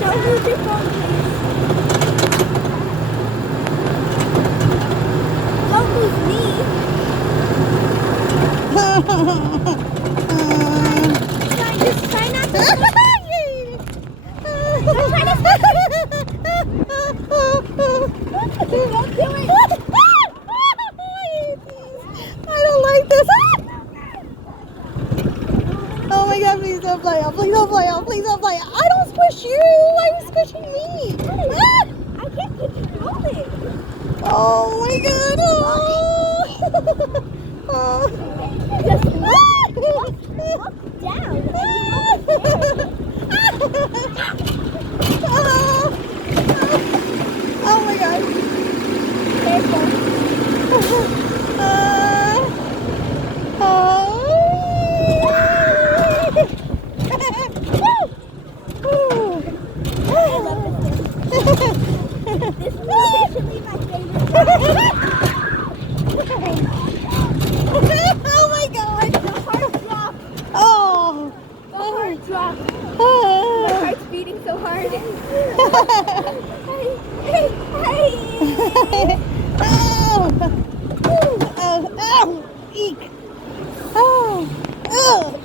Don't lose your phone, please. Don't lose me. Just try not to. Don't try to. Don't do it. I don't like this. Oh my god, please don't fly out. Please don't fly out. Please don't fly out. I don't squish you. Why are you squishing me? I can't control it. Oh my god. Oh. Just look down. Oh my god. Careful. I love this one. This is officially my favorite one. Oh my god. The heart drop. Oh. The heart drop. My heart's beating so hard. Hey. Oh. Oh. Oh. Eek. Oh. Oh.